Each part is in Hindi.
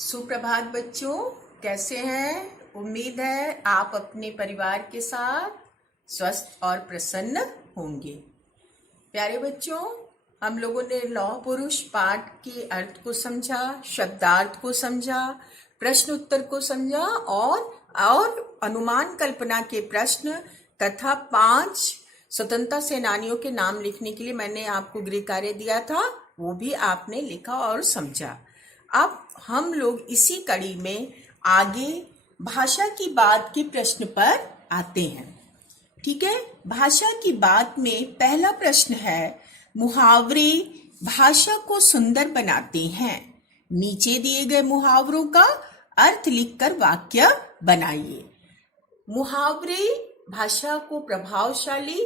सुप्रभात बच्चों, कैसे हैं? उम्मीद है आप अपने परिवार के साथ स्वस्थ और प्रसन्न होंगे। प्यारे बच्चों, हम लोगों ने लौह पुरुष पाठ के अर्थ को समझा, शब्दार्थ को समझा, प्रश्न उत्तर को समझा और अनुमान कल्पना के प्रश्न तथा 5 स्वतंत्रता सेनानियों के नाम लिखने के लिए मैंने आपको गृह कार्य दिया था, वो भी आपने लिखा और समझा। अब हम लोग इसी कड़ी में आगे भाषा की बात के प्रश्न पर आते हैं। ठीक है, भाषा की बात में पहला प्रश्न है, मुहावरे भाषा को सुंदर बनाते हैं। नीचे दिए गए मुहावरों का अर्थ लिखकर वाक्य बनाइए। मुहावरे भाषा को प्रभावशाली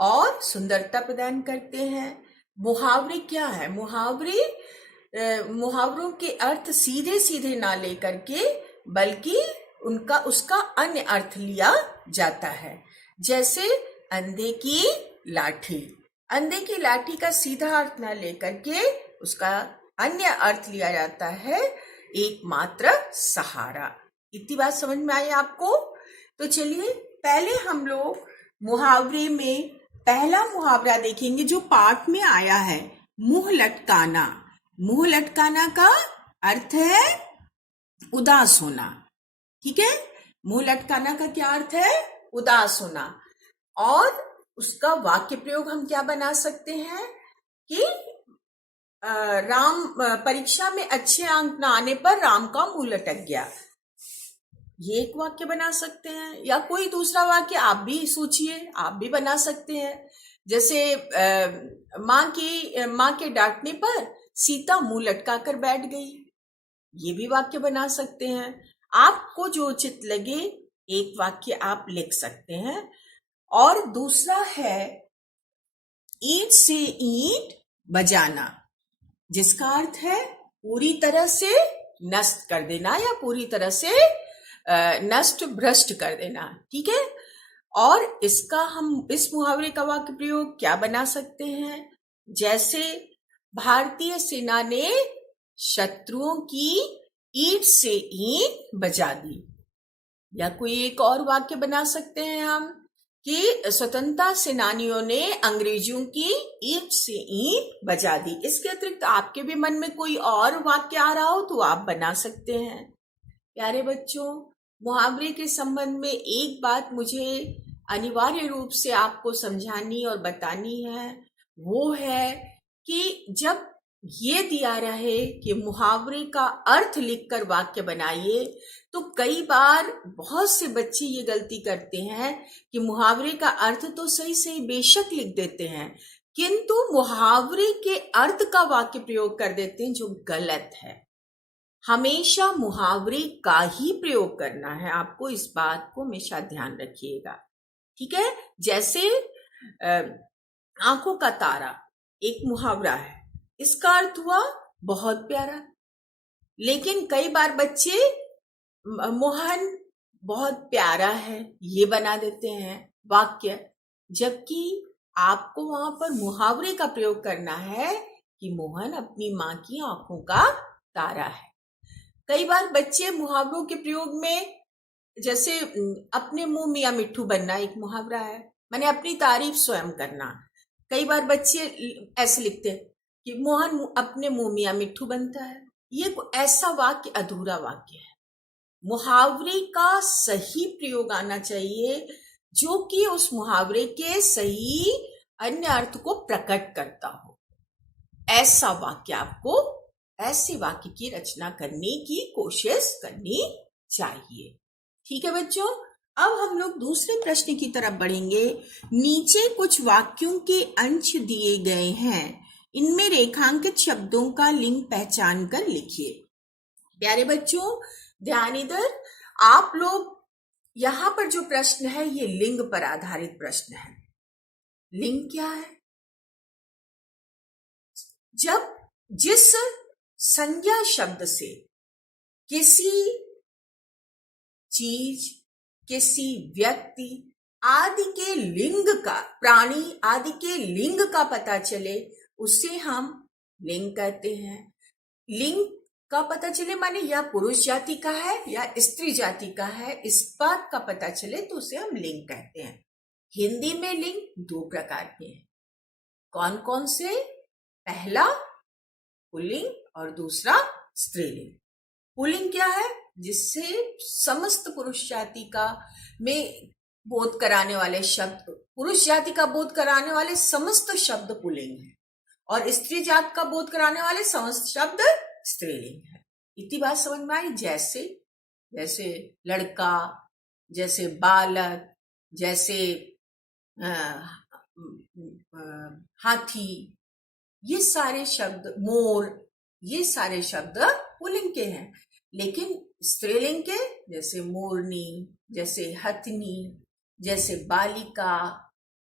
और सुंदरता प्रदान करते हैं। मुहावरे क्या है? मुहावरों के अर्थ सीधे सीधे ना लेकर के बल्कि उसका अन्य अर्थ लिया जाता है। जैसे अंधे की लाठी, अंधे की लाठी का सीधा अर्थ ना लेकर के उसका अन्य अर्थ लिया जाता है एकमात्र सहारा। इतनी बात समझ में आई आपको? तो चलिए पहले हम लोग मुहावरे में पहला मुहावरा देखेंगे जो पाठ में आया है, मुंह लटकाना। मुंह लटकाना का अर्थ है उदास होना। ठीक है, मुंह लटकाना का क्या अर्थ है? उदास होना। और उसका वाक्य प्रयोग हम क्या बना सकते हैं कि राम परीक्षा में अच्छे अंक न आने पर राम का मुंह लटक गया। ये एक वाक्य बना सकते हैं, या कोई दूसरा वाक्य आप भी सोचिए, आप भी बना सकते हैं। जैसे माँ के डांटने पर सीता मुंह लटका कर बैठ गई, ये भी वाक्य बना सकते हैं। आपको जो उचित लगे एक वाक्य आप लिख सकते हैं। और दूसरा है ईंट से ईंट बजाना, जिसका अर्थ है पूरी तरह से नष्ट कर देना या पूरी तरह से नष्ट भ्रष्ट कर देना। ठीक है, और हम इस मुहावरे का वाक्य प्रयोग क्या बना सकते हैं? जैसे भारतीय सेना ने शत्रुओं की ईंट से ईंट बजा दी। या कोई एक और वाक्य बना सकते हैं हम कि स्वतंत्रता सेनानियों ने अंग्रेजों की ईंट से ईंट बजा दी। इसके अतिरिक्त आपके भी मन में कोई और वाक्य आ रहा हो तो आप बना सकते हैं। प्यारे बच्चों, मुहावरे के संबंध में एक बात मुझे अनिवार्य रूप से आपको समझानी और बतानी है, वो है कि जब ये दिया रहे कि मुहावरे का अर्थ लिखकर वाक्य बनाइए, तो कई बार बहुत से बच्चे ये गलती करते हैं कि मुहावरे का अर्थ तो सही सही बेशक लिख देते हैं, किंतु मुहावरे के अर्थ का वाक्य प्रयोग कर देते हैं जो गलत है। हमेशा मुहावरे का ही प्रयोग करना है, आपको इस बात को हमेशा ध्यान रखिएगा। ठीक है, जैसे आंखों का तारा एक मुहावरा है, इसका अर्थ हुआ बहुत प्यारा, लेकिन कई बार बच्चे मोहन बहुत प्यारा है ये बना देते हैं वाक्य, जबकि आपको वहां पर मुहावरे का प्रयोग करना है कि मोहन अपनी माँ की आंखों का तारा है। कई बार बच्चे मुहावरों के प्रयोग में, जैसे अपने मुंह मियाँ मिट्ठू बनना एक मुहावरा है, माने अपनी तारीफ स्वयं करना। कई बार बच्चे ऐसे लिखते हैं कि मोहन अपने मुंह मियाँ मिट्ठू बनता है। ये ऐसा वाक्य अधूरा वाक्य है। मुहावरे का सही प्रयोग आना चाहिए जो कि उस मुहावरे के सही अन्य अर्थ को प्रकट करता हो। ऐसा ऐसे वाक्य की रचना करने की कोशिश करनी चाहिए। ठीक है बच्चों, अब हम लोग दूसरे प्रश्न की तरफ बढ़ेंगे। नीचे कुछ वाक्यों के अंश दिए गए हैं, इनमें रेखांकित शब्दों का लिंग पहचान कर लिखिए। प्यारे बच्चों, ध्यान इधर। आप लोग यहां पर जो प्रश्न है ये लिंग पर आधारित प्रश्न है। लिंग क्या है? जब जिस संज्ञा शब्द से किसी चीज, किसी व्यक्ति आदि के लिंग का, प्राणी आदि के लिंग का पता चले, उसे हम लिंग कहते हैं। लिंग का पता चले माने या पुरुष जाति का है या स्त्री जाति का है, इस बात का पता चले तो उसे हम लिंग कहते हैं। हिंदी में लिंग 2 प्रकार के हैं। कौन कौन से? पहला पुल्लिंग और दूसरा स्त्रीलिंग। पुल्लिंग क्या है? जिससे समस्त पुरुष जाति का में बोध कराने वाले शब्द, पुरुष जाति का बोध कराने वाले समस्त शब्द पुल्लिंग है और स्त्री जात का बोध कराने वाले समस्त शब्द स्त्रीलिंग है। इतनी बात समझ में आई? जैसे जैसे लड़का, जैसे बालक, जैसे हाथी, ये सारे शब्द, मोर, ये सारे शब्द पुल्लिंग के हैं। लेकिन स्त्रीलिंग के जैसे मोरनी, जैसे हथनी, जैसे बालिका,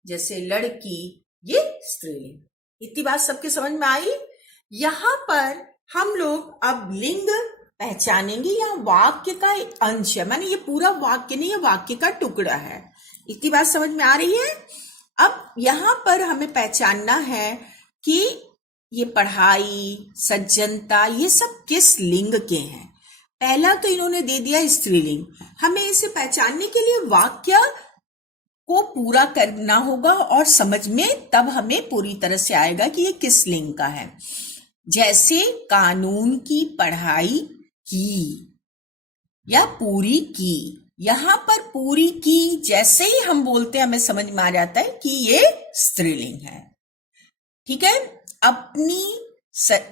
जैसे लड़की, ये स्त्रीलिंग। इतनी बात सबके समझ में आई? यहाँ पर हम लोग अब लिंग पहचानेंगे। यहाँ वाक्य का अंश है, माने ये पूरा वाक्य नहीं, ये वाक्य का टुकड़ा है। इतनी बात समझ में आ रही है? अब यहाँ पर हमें पहचानना है कि ये पढ़ाई, सज्जनता, ये सब किस लिंग के हैं। पहला तो इन्होंने दे दिया स्त्रीलिंग। हमें इसे पहचानने के लिए वाक्य को पूरा करना होगा और समझ में तब हमें पूरी तरह से आएगा कि ये किस लिंग का है। जैसे कानून की पढ़ाई की या पूरी की, यहां पर पूरी की जैसे ही हम बोलते हैं हमें समझ में आ जाता है कि ये स्त्रीलिंग है। ठीक है। अपनी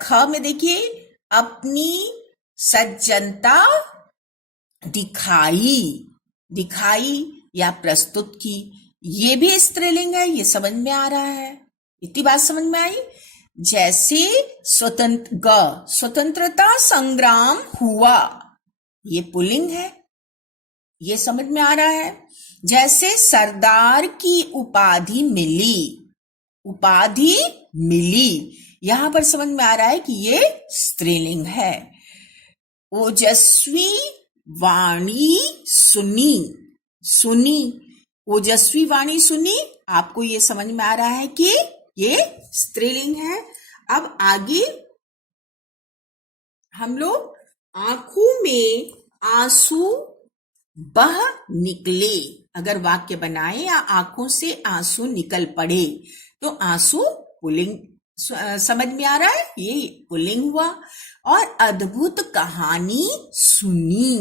ख में देखिए, अपनी सज्जनता दिखाई, दिखाई या प्रस्तुत की, ये भी स्त्रीलिंग है, ये समझ में आ रहा है। इतनी बात समझ में आई? जैसे स्वतंत्रता संग्राम हुआ, ये पुल्लिंग है, ये समझ में आ रहा है। जैसे सरदार की उपाधि मिली, उपाधि मिली, यहां पर समझ में आ रहा है कि ये स्त्रीलिंग है। ओजस्वी वाणी सुनी, सुनी, ओजस्वी वाणी सुनी, आपको ये समझ में आ रहा है कि ये स्त्रीलिंग है। अब आगे हम लोग आंखों में आंसू बह निकले, अगर वाक्य बनाए या आंखों से आंसू निकल पड़े तो आंसू पुल्लिंग समझ में आ रहा है, ये पुल्लिंग हुआ। और अद्भुत कहानी सुनी,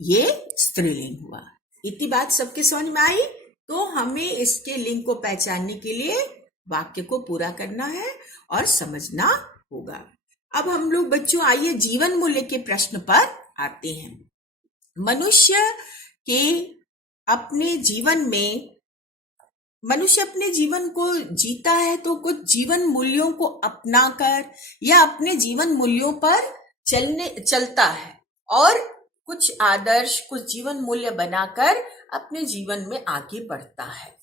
ये स्त्रीलिंग हुआ। इतनी बात सबके समझ में आई? तो हमें इसके लिंग को पहचानने के लिए वाक्य को पूरा करना है और समझना होगा। अब हम लोग बच्चों आइए जीवन मूल्य के प्रश्न पर आते हैं। मनुष्य अपने जीवन को जीता है तो कुछ जीवन मूल्यों को अपनाकर या अपने जीवन मूल्यों पर चलता है और कुछ आदर्श, कुछ जीवन मूल्य बनाकर अपने जीवन में आगे बढ़ता है।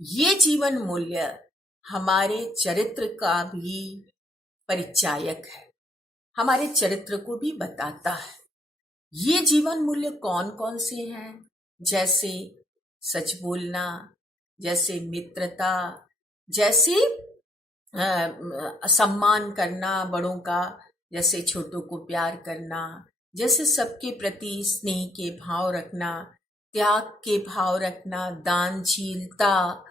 ये जीवन मूल्य हमारे चरित्र का भी परिचायक है, हमारे चरित्र को भी बताता है। ये जीवन मूल्य कौन कौन से हैं? जैसे सच बोलना, जैसे मित्रता, जैसे सम्मान करना बड़ों का, जैसे छोटों को प्यार करना, जैसे सबके प्रति स्नेह के भाव रखना, त्याग के भाव रखना, दानशीलता,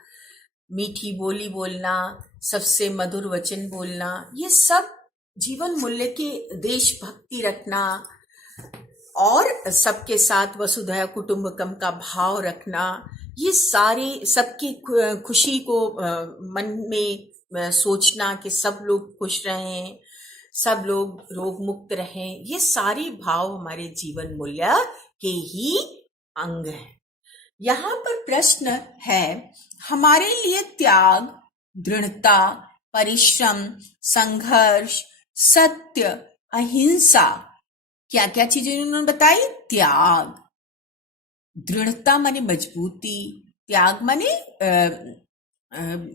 मीठी बोली बोलना, सबसे मधुर वचन बोलना, ये सब जीवन मूल्य के, देशभक्ति रखना और सबके साथ वसुधैव कुटुंबकम का भाव रखना, ये सारे सबकी खुशी को मन में सोचना कि सब लोग खुश रहें, सब लोग रोग मुक्त रहें, ये सारे भाव हमारे जीवन मूल्य के ही अंग हैं। यहाँ पर प्रश्न है, हमारे लिए त्याग, दृढ़ता, परिश्रम, संघर्ष, सत्य, अहिंसा, क्या क्या चीजें उन्होंने बताई? त्याग, दृढ़ता माने मजबूती, त्याग माने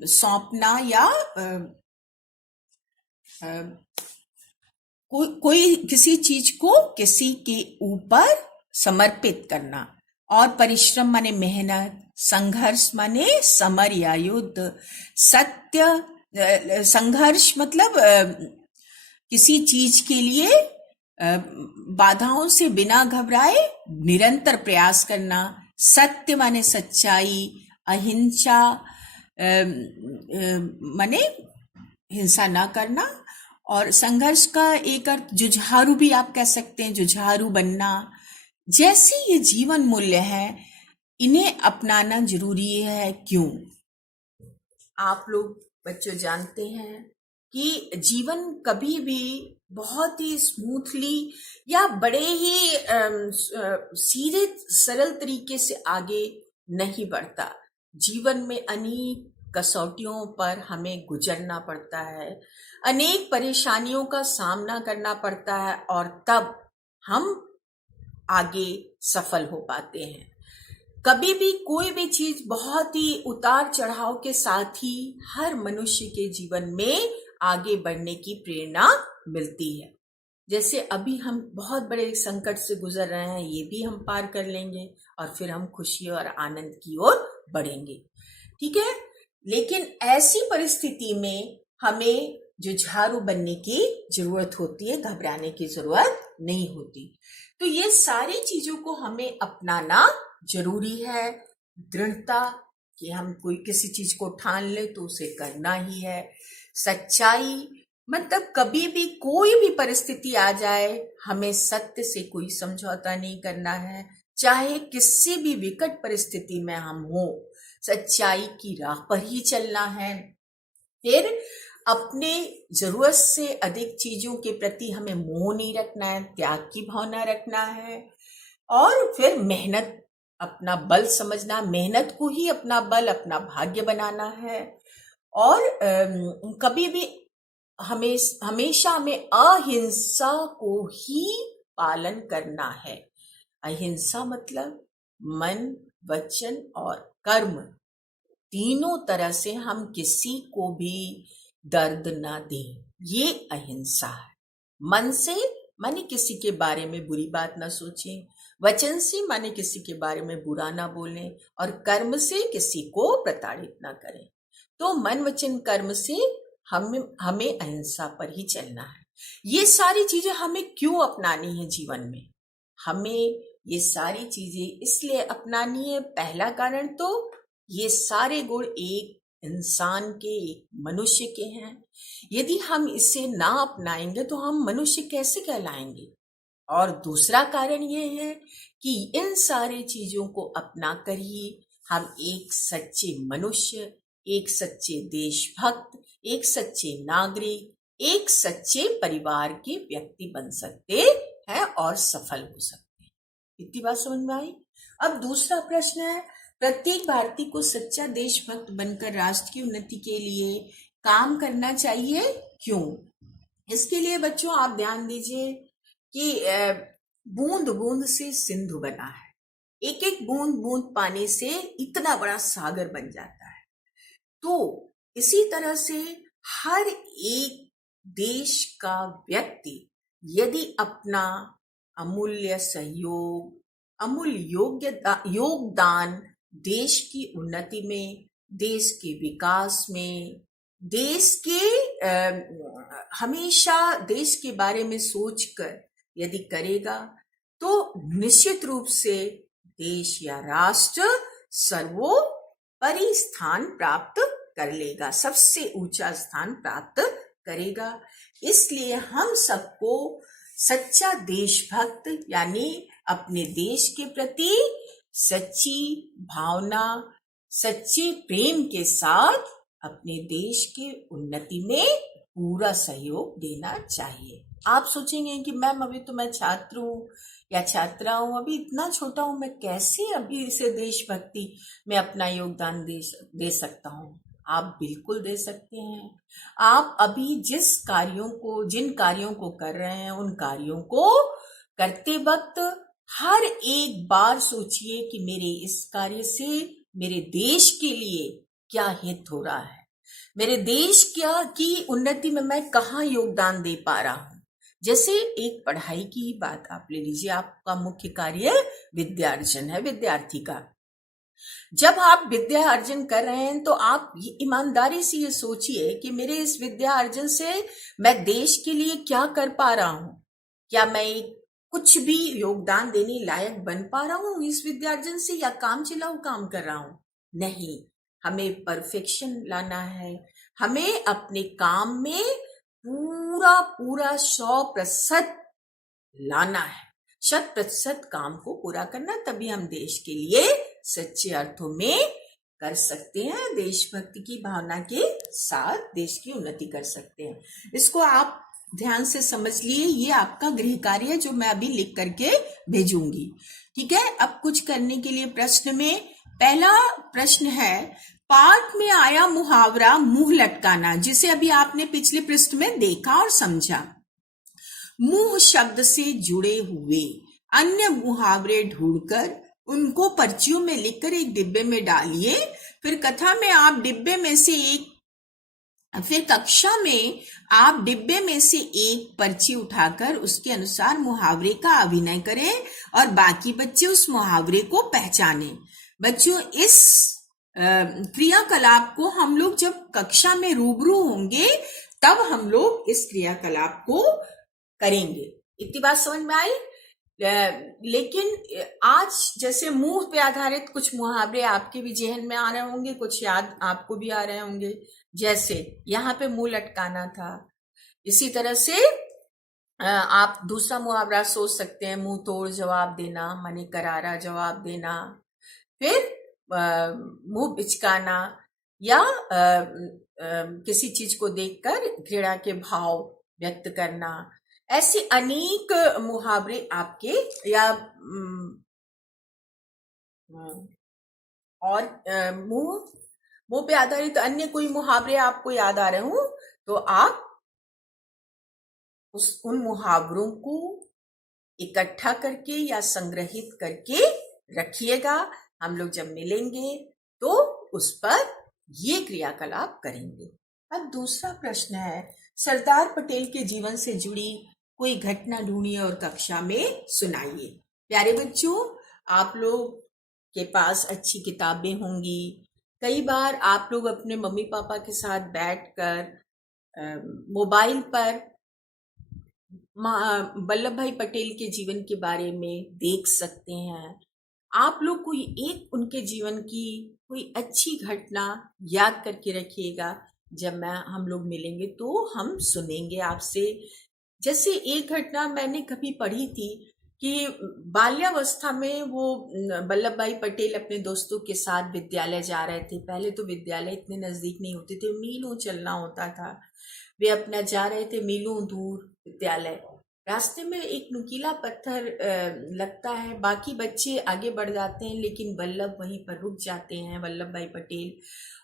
सौंपना या कोई किसी चीज को किसी के ऊपर समर्पित करना, और परिश्रम माने मेहनत, संघर्ष माने समर या युद्ध, सत्य, संघर्ष मतलब किसी चीज के लिए बाधाओं से बिना घबराए निरंतर प्रयास करना, सत्य माने सच्चाई, अहिंसा माने हिंसा ना करना, और संघर्ष का एक अर्थ जुझारू भी आप कह सकते हैं, जुझारू बनना। जैसे ये जीवन मूल्य है, इन्हें अपनाना जरूरी है। क्यों? आप लोग बच्चों जानते हैं कि जीवन कभी भी बहुत ही स्मूथली या बड़े ही सीधे सरल तरीके से आगे नहीं बढ़ता। जीवन में अनेक कसौटियों पर हमें गुजरना पड़ता है, अनेक परेशानियों का सामना करना पड़ता है, और तब हम आगे सफल हो पाते हैं। कभी भी कोई भी चीज बहुत ही उतार चढ़ाव के साथ ही हर मनुष्य के जीवन में आगे बढ़ने की प्रेरणा मिलती है। जैसे अभी हम बहुत बड़े संकट से गुजर रहे हैं, ये भी हम पार कर लेंगे और फिर हम खुशी और आनंद की ओर बढ़ेंगे। ठीक है, लेकिन ऐसी परिस्थिति में हमें जुझारू बनने की जरूरत होती है, घबराने की जरूरत नहीं होती। तो ये सारी चीजों को हमें अपनाना जरूरी है। दृढ़ता कि हम कोई किसी चीज को ठान ले तो उसे करना ही है। सच्चाई मतलब कभी भी कोई भी परिस्थिति आ जाए, हमें सत्य से कोई समझौता नहीं करना है, चाहे किसी भी विकट परिस्थिति में हम हो, सच्चाई की राह पर ही चलना है। फिर अपने जरूरत से अधिक चीजों के प्रति हमें मोह नहीं रखना है, त्याग की भावना रखना है। और फिर मेहनत अपना बल समझना, मेहनत को ही अपना बल, अपना भाग्य बनाना है। और कभी भी हमेशा हमें अहिंसा को ही पालन करना है। अहिंसा मतलब मन, वचन और कर्म, तीनों तरह से हम किसी को भी दर्द ना दें, ये अहिंसा है। मन से माने किसी के बारे में बुरी बात ना सोचें, वचन से माने किसी के बारे में बुरा ना बोलें, और कर्म से किसी को प्रताड़ित ना करें। तो मन, वचन, कर्म से हमें अहिंसा पर ही चलना है। ये सारी चीजें हमें क्यों अपनानी है जीवन में? हमें ये सारी चीजें इसलिए अपनानी है, पहला कारण तो ये सारे गुण एक इंसान के, एक मनुष्य के हैं। यदि हम इसे ना अपनाएंगे तो हम मनुष्य कैसे कहलाएंगे? और दूसरा कारण ये है कि इन सारी चीजों को अपना कर ही हम एक सच्चे मनुष्य, एक सच्चे देशभक्त, एक सच्चे नागरिक, एक सच्चे परिवार के व्यक्ति बन सकते हैं और सफल हो सकते हैं। इतनी बात समझ में आई? अब दूसरा प्रश्न है, प्रत्येक भारतीय को सच्चा देशभक्त बनकर राष्ट्र की उन्नति के लिए काम करना चाहिए। क्यों? इसके लिए बच्चों आप ध्यान दीजिए कि बूंद बूंद से सिंधु बना है। एक एक बूंद बूंद पानी से इतना बड़ा सागर बन जाता है। तो इसी तरह से हर एक देश का व्यक्ति यदि अपना अमूल्य सहयोग, अमूल्य योगदान देश की उन्नति में, देश के विकास में, देश के हमेशा देश के बारे में सोचकर यदि करेगा तो निश्चित रूप से देश या राष्ट्र सर्वोपरि स्थान प्राप्त कर लेगा, सबसे ऊंचा स्थान प्राप्त करेगा। इसलिए हम सबको सच्चा देशभक्त यानी अपने देश के प्रति सच्ची भावना, सच्चे प्रेम के साथ अपने देश के उन्नति में पूरा सहयोग देना चाहिए। आप सोचेंगे कि मैम अभी तो मैं छात्र हूँ या छात्रा हूँ, अभी इतना छोटा हूँ, मैं कैसे अभी इसे देशभक्ति में अपना योगदान दे सकता हूँ? आप बिल्कुल दे सकते हैं। आप अभी जिन कार्यों को कर रहे हैं, उन कार्यों को करते वक्त हर एक बार सोचिए कि मेरे इस कार्य से मेरे देश के लिए क्या हित हो रहा है, मेरे देश की उन्नति में मैं कहाँ योगदान दे पा रहा हूँ। जैसे एक पढ़ाई की ही बात आप ले लीजिए, आपका मुख्य कार्य विद्यार्जन है, विद्यार्थी का। जब आप विद्या अर्जन कर रहे हैं तो आप ईमानदारी से ये सोचिए कि मेरे इस विद्या अर्जन से मैं देश के लिए क्या कर पा रहा हूं, क्या मैं कुछ भी योगदान देने लायक बन पा रहा हूं इस विद्या अर्जन से, या काम चलाऊ काम कर रहा हूं। नहीं, हमें परफेक्शन लाना है, हमें अपने काम में पूरा पूरा 100% लाना है, 100% काम को पूरा करना, तभी हम देश के लिए सच्चे अर्थों में कर सकते हैं, देशभक्ति की भावना के साथ देश की उन्नति कर सकते हैं। इसको आप ध्यान से समझ लिए, ये आपका गृह कार्य है जो मैं अभी लिख करके भेजूंगी। ठीक है, अब कुछ करने के लिए प्रश्न में पहला प्रश्न है, पाठ में आया मुहावरा मुंह लटकाना, जिसे अभी आपने पिछले पृष्ठ में देखा और समझा। मुंह शब्द से जुड़े हुए अन्य मुहावरे ढूंढकर उनको पर्चियों में लिखकर एक डिब्बे में डालिए। फिर कक्षा में आप डिब्बे में से एक पर्ची उठाकर उसके अनुसार मुहावरे का अभिनय करें और बाकी बच्चे उस मुहावरे को पहचानें। बच्चों, इस क्रियाकलाप को हम लोग जब कक्षा में रूबरू होंगे तब हम लोग इस क्रियाकलाप को करेंगे। इतनी बात समझ में आई? लेकिन आज जैसे मुंह पे आधारित कुछ मुहावरे आपके भी जहन में आ रहे होंगे, कुछ याद आपको भी आ रहे होंगे। जैसे यहाँ पे मुंह लटकाना था, इसी तरह से आप दूसरा मुहावरा सोच सकते हैं, मुंह तोड़ जवाब देना, माने करारा जवाब देना। फिर मुंह बिचकाना, या किसी चीज को देखकर घृणा के भाव व्यक्त करना। ऐसे अनेक मुहावरे आपके या और मुंह पे आधारित अन्य कोई मुहावरे आपको याद आ रहे हो तो आप उन मुहावरों को इकट्ठा करके या संग्रहित करके रखिएगा। हम लोग जब मिलेंगे तो उस पर ये क्रियाकलाप करेंगे। अब दूसरा प्रश्न है, सरदार पटेल के जीवन से जुड़ी कोई घटना ढूंढिए और कक्षा में सुनाइए। प्यारे बच्चों, आप लोग के पास अच्छी किताबें होंगी। कई बार आप लोग अपने मम्मी पापा के साथ बैठकर मोबाइल पर वल्लभ भाई पटेल के जीवन के बारे में देख सकते हैं। आप लोग कोई एक उनके जीवन की कोई अच्छी घटना याद करके रखिएगा। जब हम लोग मिलेंगे तो हम सुनेंगे आपसे। जैसे एक घटना मैंने कभी पढ़ी थी कि बाल्यावस्था में वो वल्लभ भाई पटेल अपने दोस्तों के साथ विद्यालय जा रहे थे। पहले तो विद्यालय इतने नजदीक नहीं होते थे, मीलों चलना होता था। वे अपना जा रहे थे मीलों दूर विद्यालय। रास्ते में एक नुकीला पत्थर लगता है, बाकी बच्चे आगे बढ़ जाते हैं लेकिन वल्लभ वहीं पर रुक जाते हैं, वल्लभ भाई पटेल।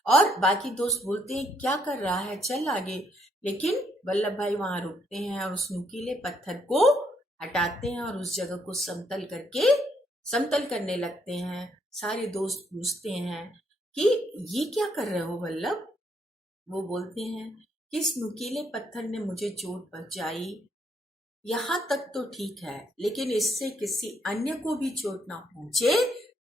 और बाकी दोस्त बोलते हैं क्या कर रहा है, चल आगे। लेकिन वल्लभ भाई वहां रुकते हैं और उस नुकीले पत्थर को हटाते हैं और उस जगह को समतल करने लगते हैं। सारे दोस्त पूछते हैं कि ये क्या कर रहे हो वल्लभ? वो बोलते हैं कि इस नुकीले पत्थर ने मुझे चोट पहुंचाई, यहां तक तो ठीक है, लेकिन इससे किसी अन्य को भी चोट ना पहुंचे,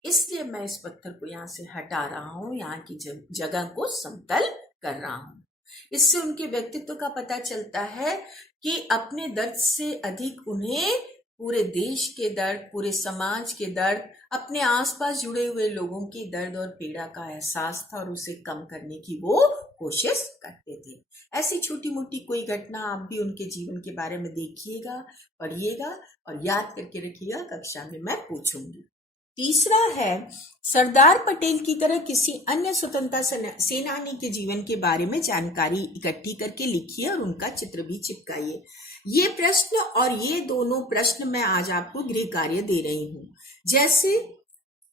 इसलिए मैं इस पत्थर को यहाँ से हटा रहा हूँ, यहाँ की जगह को समतल कर रहा हूँ। इससे उनके व्यक्तित्व का पता चलता है कि अपने दर्द से अधिक उन्हें पूरे देश के दर्द, पूरे समाज के दर्द, अपने आसपास जुड़े हुए लोगों की दर्द और पीड़ा का एहसास था और उसे कम करने की वो कोशिश करते थे। ऐसी छोटी मोटी कोई घटना आप भी उनके जीवन के बारे में देखिएगा, पढ़िएगा और याद करके रखिएगा, कक्षा में मैं पूछूंगी। तीसरा है, सरदार पटेल की तरह किसी अन्य स्वतंत्रता सेनानी के जीवन के बारे में जानकारी इकट्ठी करके लिखिए और उनका चित्र भी चिपकाइए। ये प्रश्न और ये दोनों प्रश्न मैं आज आपको गृह कार्य दे रही हूँ। जैसे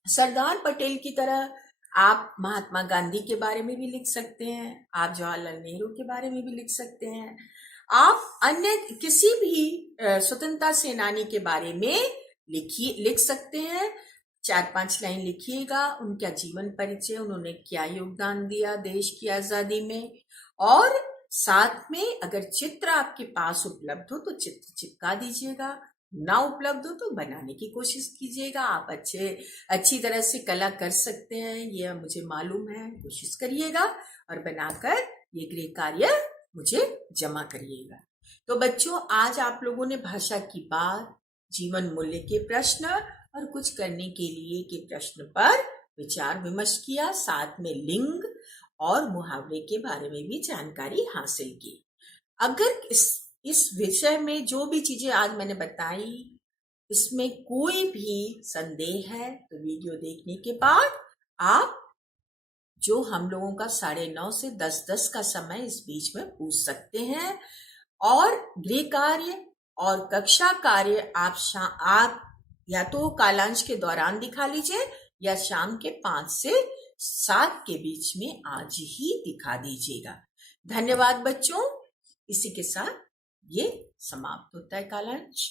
सरदार पटेल की तरह आप महात्मा गांधी के बारे में भी लिख सकते हैं, आप जवाहरलाल नेहरू के बारे में भी लिख सकते हैं, आप अन्य किसी भी स्वतंत्रता सेनानी के बारे में लिख सकते हैं। 4-5 लाइन लिखिएगा, उनका जीवन परिचय, उन्होंने क्या योगदान दिया देश की आजादी में, और साथ में अगर चित्र आपके पास उपलब्ध हो तो चित्र चिपका दीजिएगा। ना उपलब्ध हो तो बनाने की कोशिश कीजिएगा। आप अच्छी तरह से कला कर सकते हैं, ये मुझे मालूम है। कोशिश करिएगा और बनाकर ये गृह कार्य मुझे जमा करिएगा। तो बच्चों, आज आप लोगों ने भाषा की बात, जीवन मूल्य के प्रश्न और कुछ करने के लिए के प्रश्न पर विचार विमर्श किया, साथ में लिंग और मुहावरे के बारे में भी जानकारी हासिल की। अगर इस विषय में जो भी चीजें आज मैंने बताई, इसमें कोई भी संदेह है तो वीडियो देखने के बाद आप जो हम लोगों का 9:30 से 10:10 का समय इस बीच में पूछ सकते हैं। और गृह कार्य और कक्षा कार्य आप या तो कालांश के दौरान दिखा लीजिए या शाम के 5 से 7 के बीच में आज ही दिखा दीजिएगा। धन्यवाद बच्चों। इसी के साथ ये समाप्त होता है कालांश।